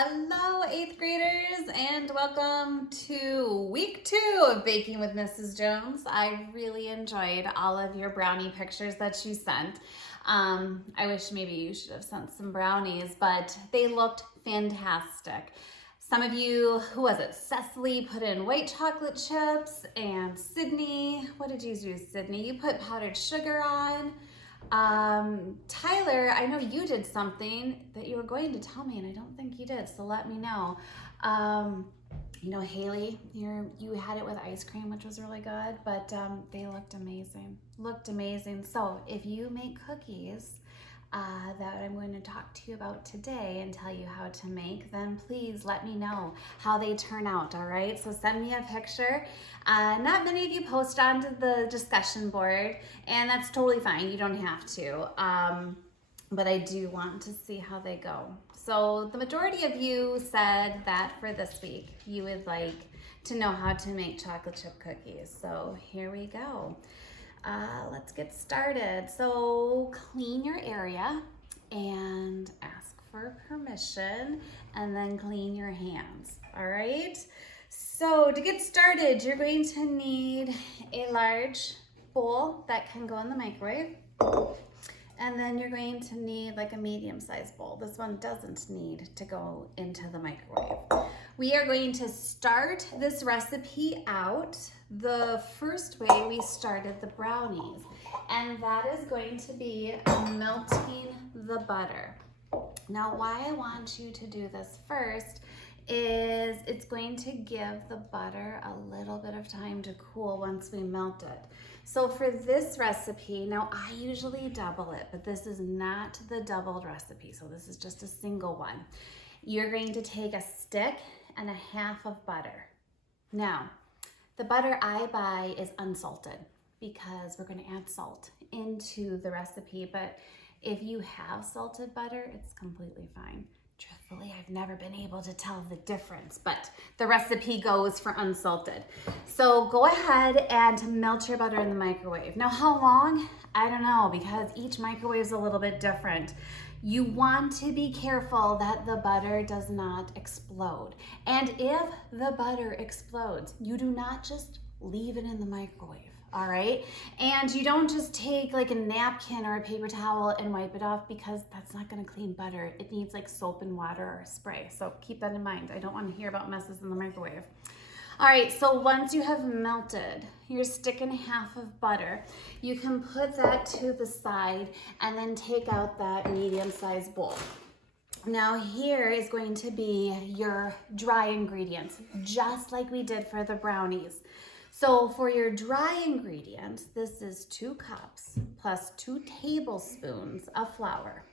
Hello, 8th graders, and welcome to week 2 of Baking with Mrs. Jones. I really enjoyed all of your brownie pictures that you sent. I wish maybe you should have sent some brownies, but they looked fantastic. Some of you, who was it? Cecily put in white chocolate chips, and Sydney, what did you do, Sydney? You put powdered sugar on. Tyler, I know you did something that you were going to tell me and I don't think you did, so let me know. Haley, you had it with ice cream, which was really good, but they looked amazing. So if you make cookies that I'm going to talk to you about today and tell you how to make, then please let me know how they turn out, all right? So send me a picture. Not many of you post onto the discussion board, and that's totally fine. You don't have to, but I do want to see how they go. So the majority of you said that for this week, you would like to know how to make chocolate chip cookies. So here we go. Let's get started. So clean your area and ask for permission, and then clean your hands, all right? So to get started, you're going to need a large bowl that can go in the microwave, and then you're going to need like a medium-sized bowl. This one doesn't need to go into the microwave. We are going to start this recipe out the first way we started the brownies, and that is going to be melting the butter. Now, why I want you to do this first is it's going to give the butter a little bit of time to cool once we melt it. So for this recipe, now I usually double it, but this is not the doubled recipe, so this is just a single one. You're going to take a stick and a half of butter. Now, the butter I buy is unsalted because we're going to add salt into the recipe, but if you have salted butter, it's completely fine. Truthfully, I've never been able to tell the difference, but the recipe goes for unsalted. So go ahead and melt your butter in the microwave. Now, how long? I don't know, because each microwave is a little bit different. You want to be careful that the butter does not explode. And if the butter explodes, you do not just leave it in the microwave. All right, and you don't just take like a napkin or a paper towel and wipe it off, because that's not going to clean butter. It needs like soap and water or a spray. So keep that in mind. I don't want to hear about messes in the microwave. All right, so once you have melted your stick and a half of butter, you can put that to the side and then take out that medium-sized bowl. Now here is going to be your dry ingredients, just like we did for the brownies. So for your dry ingredients, this is 2 cups plus 2 tablespoons of flour,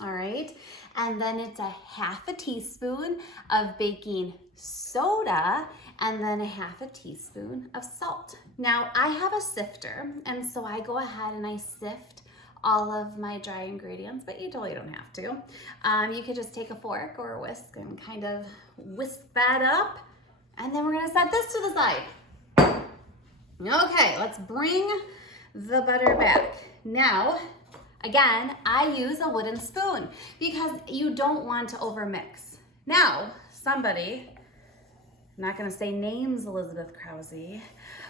all right? And then it's a half a teaspoon of baking soda, and then a half a teaspoon of salt. Now I have a sifter, and so I go ahead and I sift all of my dry ingredients, but you totally don't have to. You could just take a fork or a whisk and kind of whisk that up, and then we're gonna set this to the side. Okay, let's bring the butter back. Now, again, I use a wooden spoon because you don't want to overmix. Now, somebody, I'm not gonna say names, Elizabeth Krause,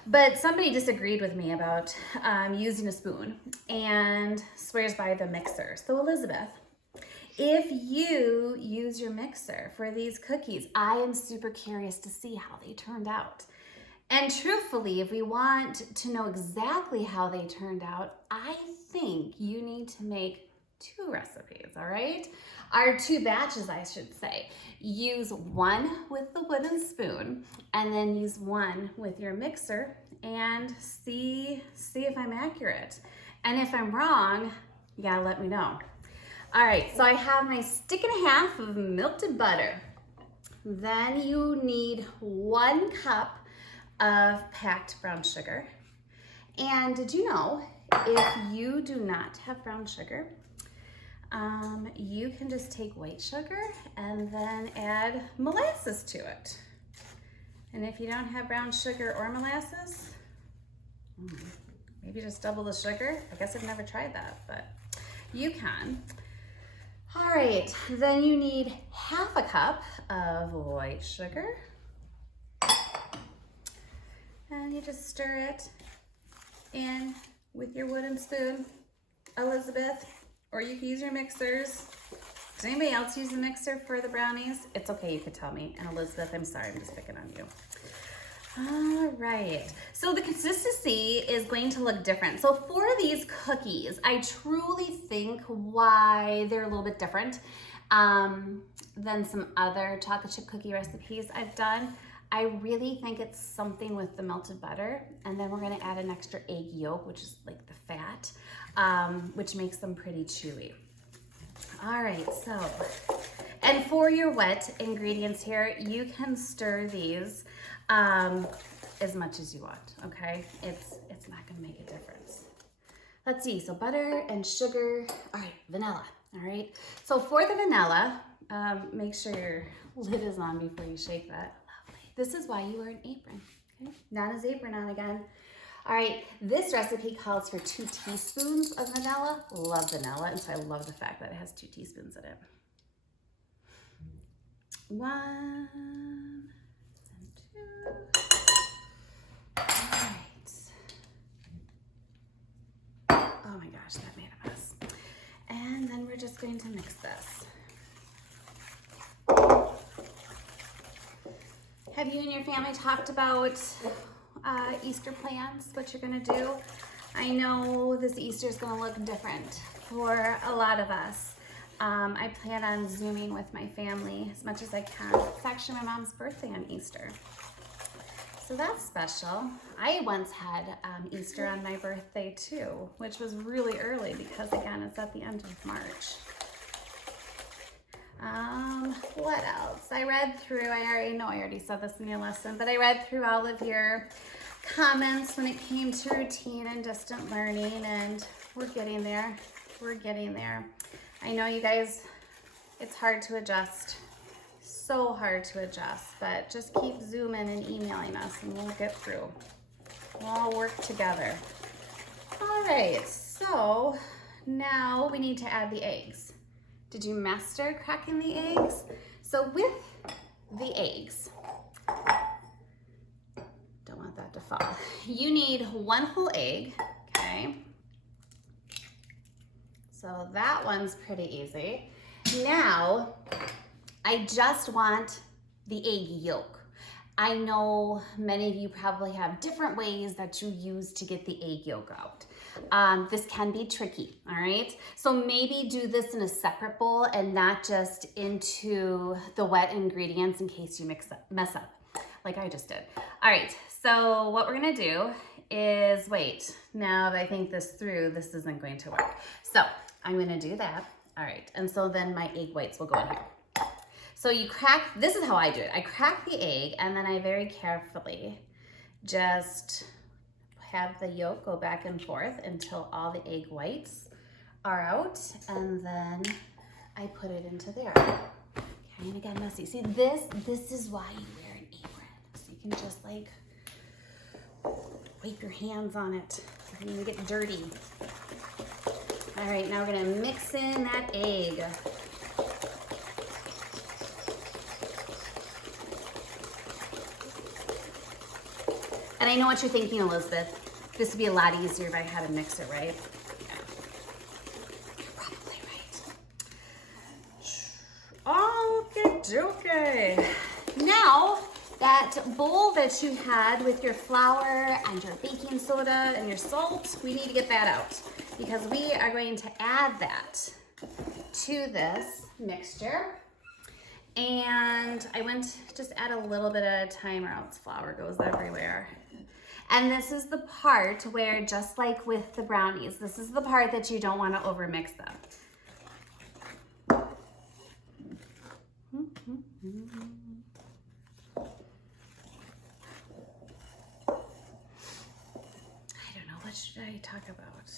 but somebody disagreed with me about using a spoon and swears by the mixer. So Elizabeth, if you use your mixer for these cookies, I am super curious to see how they turned out. And truthfully, if we want to know exactly how they turned out, I think you need to make 2 recipes, all right? Or 2 batches, I should say. Use one with the wooden spoon, and then use one with your mixer, and see if I'm accurate. And if I'm wrong, you gotta let me know. All right, so I have my stick and a half of melted butter. Then you need 1 cup of packed brown sugar. And did you know, if you do not have brown sugar, you can just take white sugar and then add molasses to it. And if you don't have brown sugar or molasses, maybe just double the sugar. I guess I've never tried that, but you can. All right, then you need half a cup of white sugar. And you just stir it in with your wooden spoon, Elizabeth, or you can use your mixers. Does anybody else use a mixer for the brownies? It's okay, you could tell me. And Elizabeth, I'm sorry, I'm just picking on you. All right, so the consistency is going to look different. So for these cookies, I truly think why they're a little bit different than some other chocolate chip cookie recipes I've done. I really think it's something with the melted butter, and then we're gonna add an extra egg yolk, which is like the fat, which makes them pretty chewy. All right, so, and for your wet ingredients here, you can stir these as much as you want, okay? It's not gonna make a difference. Let's see, so butter and sugar, all right, vanilla, all right? So for the vanilla, make sure your lid is on before you shake that. Lovely. This is why you wear an apron, okay? Nana's apron on again. All right, this recipe calls for 2 teaspoons of vanilla. Love vanilla, and so I love the fact that it has 2 teaspoons in it. 1 and 2. All right. Oh my gosh, that made a mess. And then we're just going to mix this. Have you and your family talked about Easter plans, what you're gonna do? I know this Easter is gonna look different for a lot of us. I plan on Zooming with my family as much as I can. It's actually my mom's birthday on Easter. So that's special. I once had Easter on my birthday too, which was really early because again, it's at the end of March. What else? I read through, I already said this in your lesson, but I read through all of your comments when it came to routine and distant learning, and we're getting there. We're getting there. I know you guys, it's hard to adjust. So hard to adjust, but just keep Zooming and emailing us and we'll get through. We'll all work together. All right, so now we need to add the eggs. Did you master cracking the eggs? So with the eggs, don't want that to fall. You need 1 whole egg, okay? So that one's pretty easy. Now, I just want the egg yolk. I know many of you probably have different ways that you use to get the egg yolk out. This can be tricky, all right? So maybe do this in a separate bowl and not just into the wet ingredients in case you mess up, like I just did. All right, so what we're gonna do is, wait, now that I think this through, this isn't going to work. So I'm gonna do that, all right, and so then my egg whites will go in here. So you crack, this is how I do it. I crack the egg and then I very carefully just have the yolk go back and forth until all the egg whites are out, and then I put it into there. Okay, and again, messy. See, this is why you wear an apron. So you can just like wipe your hands on it. You're gonna get dirty. All right, now we're gonna mix in that egg. And I know what you're thinking, Elizabeth. This would be a lot easier if I had a mixer, right? Yeah. You're probably right. Okay. Now, that bowl that you had with your flour and your baking soda and your salt, we need to get that out because we are going to add that to this mixture. And I went, just add a little bit at a time or else flour goes everywhere. And this is the part where, just like with the brownies, this is the part that you don't want to overmix them. I don't know, what should I talk about?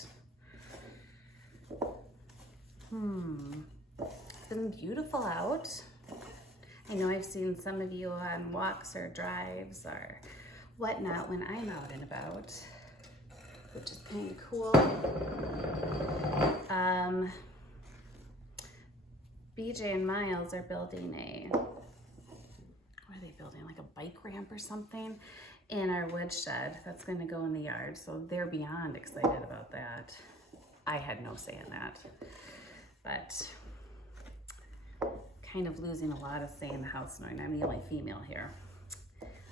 It's been beautiful out. I know I've seen some of you on walks or drives or whatnot when I'm out and about, which is kind of cool. BJ and Miles are building what are they building? Like a bike ramp or something in our wood shed that's going to go in the yard. So they're beyond excited about that. I had no say in that, but kind of losing a lot of say in the house knowing I'm the only female here.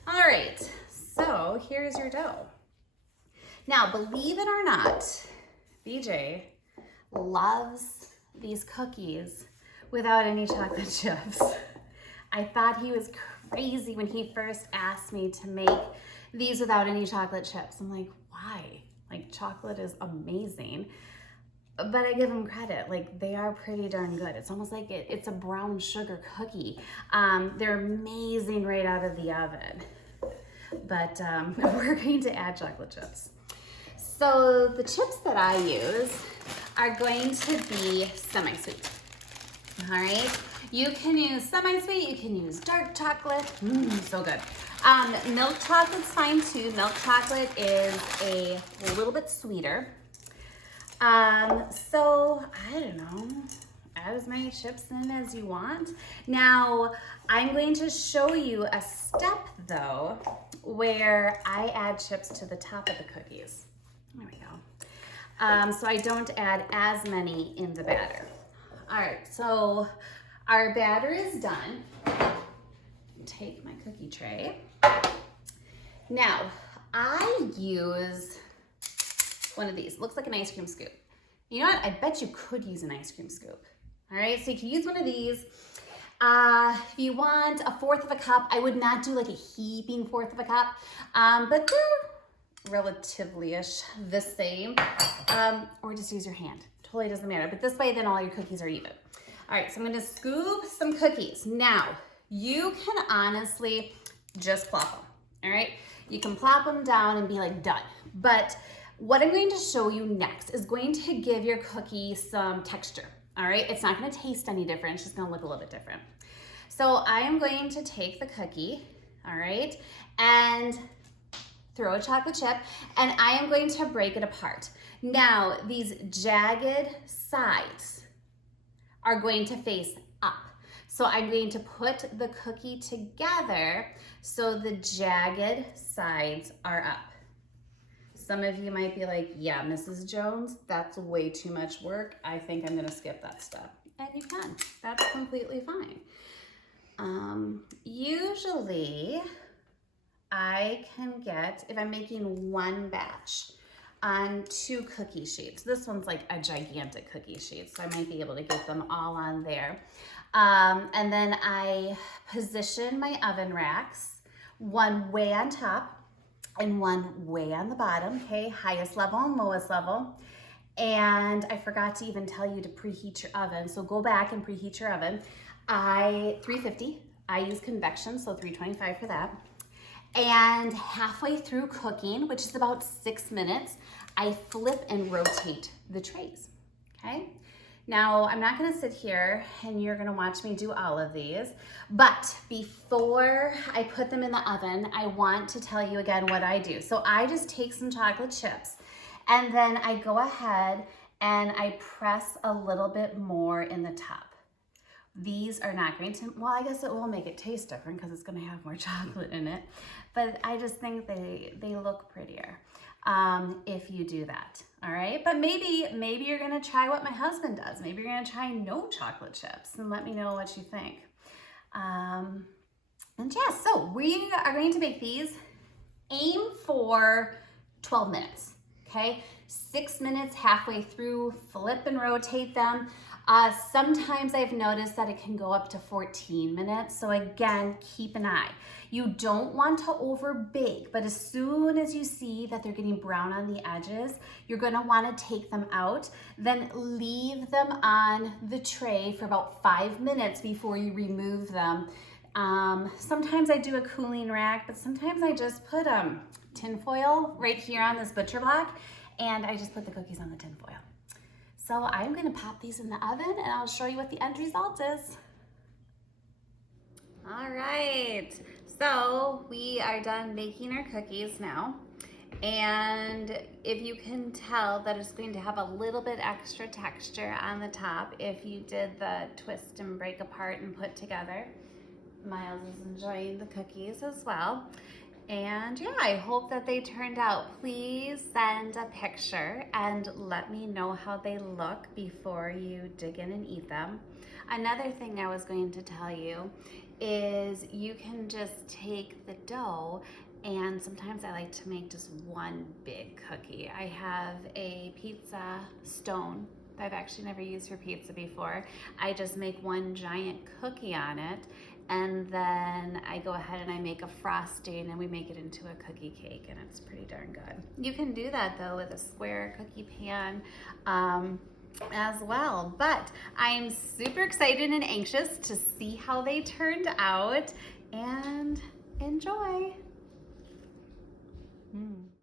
All right, so here's your dough. Now, believe it or not, BJ loves these cookies without any chocolate chips. I thought he was crazy when he first asked me to make these without any chocolate chips. I'm like, why? Like, chocolate is amazing. But I give them credit, like they are pretty darn good. It's almost like it's a brown sugar cookie. They're amazing right out of the oven. But we're going to add chocolate chips. So the chips that I use are going to be semi-sweet. All right, you can use semi-sweet, you can use dark chocolate, so good. Milk chocolate's fine too. Milk chocolate is a little bit sweeter. So I don't know, add as many chips in as you want. Now, I'm going to show you a step though, where I add chips to the top of the cookies. There we go. So I don't add as many in the batter. All right, so our batter is done. Take my cookie tray. Now, I use one of these. Looks like an ice cream scoop. You know what? I bet you could use an ice cream scoop. All right, so you can use one of these. If you want a 1/4 of a cup, I would not do like a heaping 1/4 of a cup, but they're relatively-ish the same. Or just use your hand. Totally doesn't matter. But this way, then all your cookies are even. All right, so I'm gonna scoop some cookies. Now, you can honestly just plop them, all right? You can plop them down and be like, done. But what I'm going to show you next is going to give your cookie some texture, all right? It's not gonna taste any different, it's just gonna look a little bit different. So I am going to take the cookie, all right, and throw a chocolate chip, and I am going to break it apart. Now, these jagged sides are going to face up. So I'm going to put the cookie together so the jagged sides are up. Some of you might be like, yeah, Mrs. Jones, that's way too much work. I think I'm gonna skip that step. And you can, that's completely fine. Usually I can get, if I'm making one batch, on 2 cookie sheets. This one's like a gigantic cookie sheet, so I might be able to get them all on there. And then I position my oven racks, one way on top and one way on the bottom, okay? Highest level and lowest level. And I forgot to even tell you to preheat your oven, so go back and preheat your oven. 350, I use convection, so 325 for that. And halfway through cooking, which is about 6 minutes, I flip and rotate the trays, okay? Now, I'm not gonna sit here and you're gonna watch me do all of these, but before I put them in the oven, I want to tell you again what I do. So I just take some chocolate chips and then I go ahead and I press a little bit more in the top. These are not going to, well, I guess it will make it taste different because it's going to have more chocolate in it, but I just think they look prettier if you do that, all right? But maybe you're going to try what my husband does. Maybe you're going to try no chocolate chips and let me know what you think. And yeah, so we are going to make these. Aim for 12 minutes, okay? 6 minutes halfway through, flip and rotate them. Sometimes I've noticed that it can go up to 14 minutes. So again, keep an eye. You don't want to over bake, but as soon as you see that they're getting brown on the edges, you're gonna wanna take them out, then leave them on the tray for about 5 minutes before you remove them. Sometimes I do a cooling rack, but sometimes I just put tin foil right here on this butcher block, and I just put the cookies on the tin foil. So I'm gonna pop these in the oven and I'll show you what the end result is. All right, so we are done making our cookies now. And if you can tell that it's going to have a little bit extra texture on the top if you did the twist and break apart and put together. Miles is enjoying the cookies as well. And yeah, I hope that they turned out. Please send a picture and let me know how they look before you dig in and eat them. Another thing I was going to tell you is you can just take the dough, and sometimes I like to make just one big cookie. I have a pizza stone that I've actually never used for pizza before. I just make one giant cookie on it, and then I go ahead and I make a frosting and we make it into a cookie cake, and it's pretty darn good. You can do that though with a square cookie pan as well. But I'm super excited and anxious to see how they turned out, and enjoy.